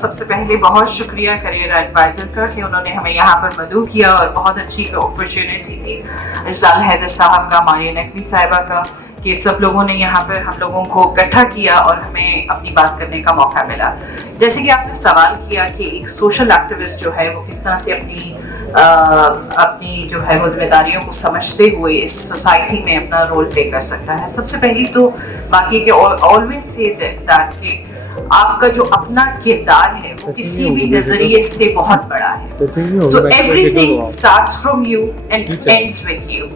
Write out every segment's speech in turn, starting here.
سب سے پہلے بہت شکریہ کریئر ایڈوائزر کا کہ انہوں نے ہمیں یہاں پر مدعو کیا اور بہت اچھی اپرچونیٹی تھی. اجلال حیدر صاحب کا, ماریہ نقوی صاحبہ کا, کہ سب لوگوں نے یہاں پر ہم لوگوں کو اکٹھا کیا اور ہمیں اپنی بات کرنے کا موقع ملا. جیسے کہ آپ نے سوال کیا کہ ایک سوشل ایکٹیوسٹ جو ہے وہ کس طرح سے اپنی جو ہے وہ ذمہ داریوں کو سمجھتے ہوئے اس سوسائٹی میں اپنا رول پلے کر سکتا ہے. سب سے پہلی تو باقی کہ آلویز سے دیٹ کہ آپ کا جو اپنا کردار ہے وہ کسی بھی نظریے سے بہت بڑا ہے. So every thing starts from you and ends with you.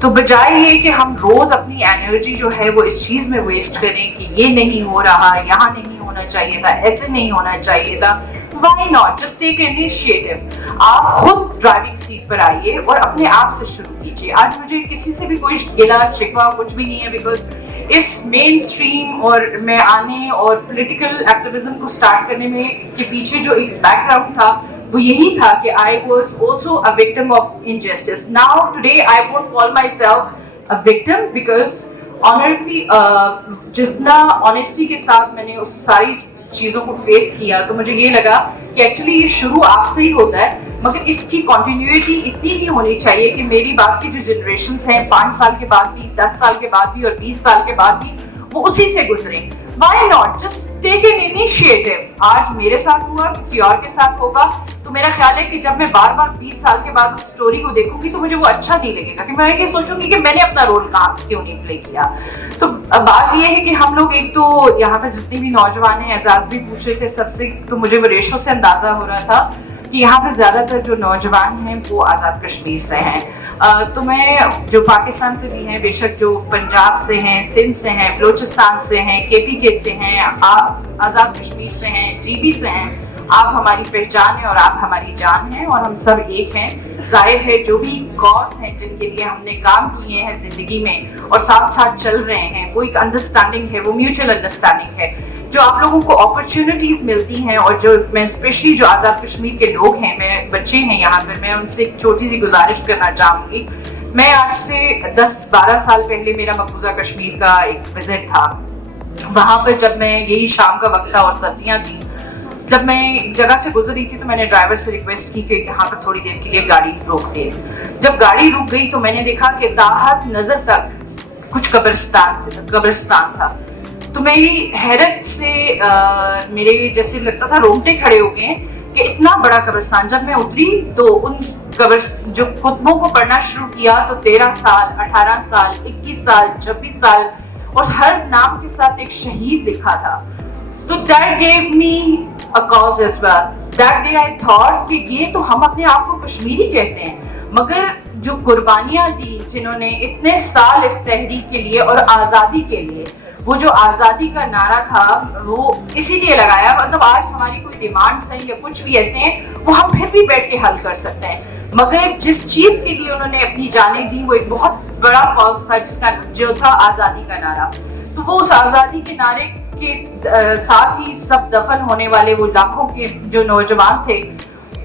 تو بجائے یہ کہ ہم روز اپنی انرجی جو ہے وہ اس چیز میں ویسٹ کریں کہ یہ نہیں ہو رہا, یہاں نہیں ہونا چاہیے تھا, ایسے نہیں ہونا چاہیے تھا, why not just take initiative. آپ خود ڈرائیونگ سیٹ پر آئیے اور اپنے آپ سے شروع کیجیے. آج مجھے کسی سے بھی کوئی گلا شکوہ کچھ بھی نہیں ہے, بیکاز اس مین اسٹریم اور میں آنے اور پولیٹیکل ایکٹیویزم کو سٹارٹ کرنے میں کے پیچھے جو ایک بیک گراؤنڈ تھا وہ یہی تھا کہ I was also a victim of injustice. Now today I won't call myself a victim because honorably جتنا آنیسٹی کے ساتھ میں نے اس ساری چیزوں کو فیس کیا تو مجھے یہ لگا کہ ایکچولی یہ شروع آپ سے ہی ہوتا ہے, مگر اس کی کنٹینیوٹی اتنی نہیں ہونی چاہیے کہ میری بعد کی جو جنریشنز ہیں 5 سال کے بعد بھی, 10 سال کے بعد بھی اور 20 سال کے بعد بھی وہ اسی سے گزریں. Why not just take an initiative. آج میرے ساتھ ہوا, کسی اور کے ساتھ ہوگا, تو میرا خیال ہے کہ جب میں بار بار 20 سال کے بعد اس سٹوری کو دیکھوں گی تو مجھے وہ اچھا نہیں لگے گا, کہ میں یہ سوچوں گی کہ میں نے اپنا رول کیوں نہیں پلے کیا. تو بات یہ ہے کہ ہم لوگ ایک تو یہاں پہ جتنے بھی نوجوان ہیں, اعزاز بھی پوچھ رہے تھے سب سے, تو مجھے وہ ریشو سے اندازہ ہو رہا تھا کہ یہاں پہ زیادہ تر جو نوجوان ہیں وہ آزاد کشمیر سے ہیں. تو میں جو پاکستان سے بھی ہیں, بے شک جو پنجاب سے ہیں, سندھ سے ہیں, بلوچستان سے ہیں, KPK سے ہیں, آزاد کشمیر سے ہیں, GB سے ہیں, آپ ہماری پہچان ہیں اور آپ ہماری جان ہیں اور ہم سب ایک ہیں. ظاہر ہے جو بھی کاز ہیں جن کے لیے ہم نے کام کیے ہیں زندگی میں اور ساتھ ساتھ چل رہے ہیں, وہ ایک انڈرسٹینڈنگ ہے, وہ میوچل انڈرسٹینڈنگ ہے. جو آپ لوگوں کو اپرچونٹیز ملتی ہیں, اور جو میں اسپیشلی جو آزاد کشمیر کے لوگ ہیں, میں بچے ہیں یہاں پر, میں ان سے ایک چھوٹی سی گزارش کرنا چاہوں گی. میں آج سے 10-12 سال پہلے میرا مقبوضہ کشمیر کا ایک وزٹ تھا. وہاں پر جب میں یہی شام کا وقت تھا اور سردیاں تھیں, جب میں ایک جگہ سے گزر رہی تھی تو میں نے ڈرائیور سے ریکویسٹ کی کہ یہاں پر تھوڑی دیر کے لیے گاڑی روک دے. جب گاڑی رک گئی تو میں نے دیکھا کہ تاحت نظر تک کچھ قبرستان تھا. تو میری حیرت سے میرے جیسے لگتا تھا رونگٹے کھڑے ہو گئے کہ اتنا بڑا قبرستان. جب میں اتری تو ان جو خطبوں کو پڑھنا شروع کیا تو 13 سال, 18 سال, 21 سال, 26 سال اور ہر نام کے ساتھ ایک شہید لکھا تھا. تو that gave me a cause as well. That day I thought کہ یہ تو ہم اپنے آپ کو کشمیری کہتے ہیں, مگر جو قربانیاں دی جنہوں نے اتنے سال اس تحریک کے لیے اور آزادی کے لیے, وہ جو آزادی کا نعرہ تھا وہ اسی لیے لگایا. مطلب آج ہماری کوئی ڈیمانڈس ہیں یا کچھ بھی ایسے ہیں وہ ہم پھر بھی بیٹھ کے حل کر سکتے ہیں, مگر جس چیز کے لیے انہوں نے اپنی جانیں دی وہ ایک بہت بڑا کاز تھا جس کا جو تھا آزادی کا نعرہ. تو وہ اس آزادی کے نعرے کے ساتھ ہی سب دفن ہونے والے وہ لاکھوں کے جو نوجوان تھے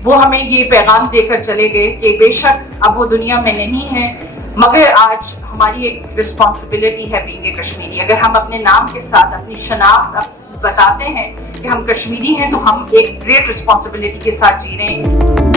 وہ ہمیں یہ پیغام دے کر چلے گئے کہ بے شک اب وہ دنیا میں نہیں ہیں, مگر آج ہماری ایک رسپانسبلٹی ہے بینگ اے کشمیری. اگر ہم اپنے نام کے ساتھ اپنی شناخت بتاتے ہیں کہ ہم کشمیری ہیں تو ہم ایک گریٹ رسپانسبلٹی کے ساتھ جی رہے ہیں.